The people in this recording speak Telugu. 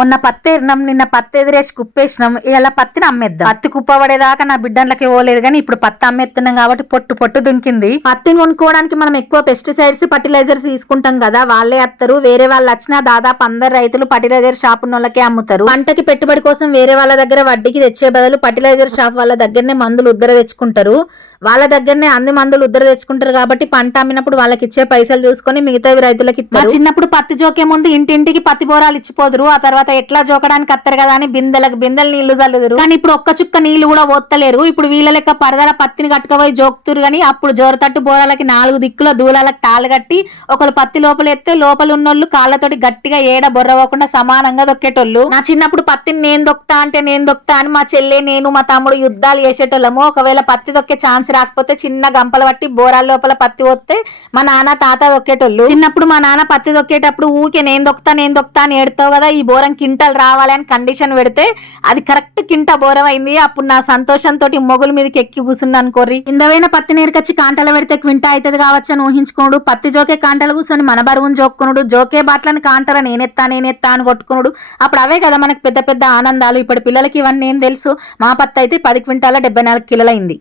మొన్న పత్తి ఎరినాం, నిన్న పత్తి ఎదిరేసి కుప్పేసినాం. ఇలా పత్తిని అమ్మేద్దాం. పత్తి కుప్ప పడేదాకా నా బిడ్డలకి పోలేదు, కానీ ఇప్పుడు పత్తి అమ్మేస్తున్నాం కాబట్టి పొట్టు పొట్టు దుంకింది. పత్తిని కొనుక్కోవడానికి మనం ఎక్కువ పెస్టిసైడ్స్ ఫర్టిలైజర్స్ తీసుకుంటాం కదా, వాళ్ళే వస్తారు. వేరే వాళ్ళు వచ్చినా దాదాపు అందరు రైతులు ఫర్టిలైజర్ షాప్ వాళ్ళకే అమ్ముతారు. పంటకి పెట్టుబడి కోసం వేరే వాళ్ళ దగ్గర వడ్డీకి తెచ్చే బదులు ఫర్టిలైజర్ షాప్ వాళ్ళ దగ్గరనే మందులు ఉద్దర తెచ్చుకుంటారు. వాళ్ళ దగ్గరనే అన్ని మందులు ఉద్దర తెచ్చుకుంటారు కాబట్టి పంట అమ్మినప్పుడు వాళ్ళకి ఇచ్చే పైసలు చూసుకొని మిగతావి రైతులకి ఇస్తారు. చిన్నప్పుడు పత్తి జోకే ముందు ఇంటింటికి పత్తి బోరాలు ఇచ్చిపోదురు. ఆ తర్వాత ఎట్లా జోకడానికి అత్తరు కదా అని బిందెలకు బిందెలు నీళ్లు చల్లుదురు. కానీ ఇప్పుడు ఒక్క చుక్క నీళ్లు కూడా పోత్తలేరు. ఇప్పుడు వీళ్ళ లెక్క పరదల పత్తిని కట్టుకపోయి జోకుతురు. కానీ అప్పుడు జోరతట్టు బోరాలకి 4 దిక్కుల దూలాలకు తాళ్ళు కట్టి ఒకరు పత్తి లోపల ఎత్తే లోపల ఉన్నోళ్ళు కాళ్ళతోటి గట్టిగా ఏడ బొర్రవకుండా సమానంగా దొక్కేటోళ్ళు. నా చిన్నప్పుడు పత్తిని నేను దొక్తా అని మా చెల్లె, నేను, మా తమ్ముడు యుద్ధాలు చేసేటోళ్ళము. ఒకవేళ పత్తి దొక్కే ఛాన్స్ రాకపోతే చిన్న గంపలు పట్టి బోరాల లోపల పత్తి వస్తే మా నాన్న తాత దొక్కేటోళ్ళు. చిన్నప్పుడు మా నాన్న పత్తి దొక్కేటప్పుడు ఊకే నేను దొక్తా అని ఏడుతావు కదా, ఈ బోరం కింటలు రావాలి అని కండిషన్ పెడితే అది కరెక్ట్ కింట బోరం అయింది. అప్పుడు నా సంతోషంతో మొగుల మీదకి ఎక్కి కూర్చున్నాను కోర్రి. ఇందవైన పత్తి నేరుకొచ్చి కాంటలు పెడితే క్వింట అవుతుంది కావచ్చు అని ఊహించుకోడు. పత్తి జోకే కాంటలు కూర్చొని మన బరువును జోక్కునుడు, జోకే బాట్లని కాంటల నేనెత్తా అని కొట్టుకునుడు. అప్పుడు అవే కదా మనకు పెద్ద పెద్ద ఆనందాలు. ఇప్పుడు పిల్లలకి ఇవన్నీ ఏం తెలుసు. మా పత్తి అయితే 10 క్వింటాల 74 కిలోలైంది.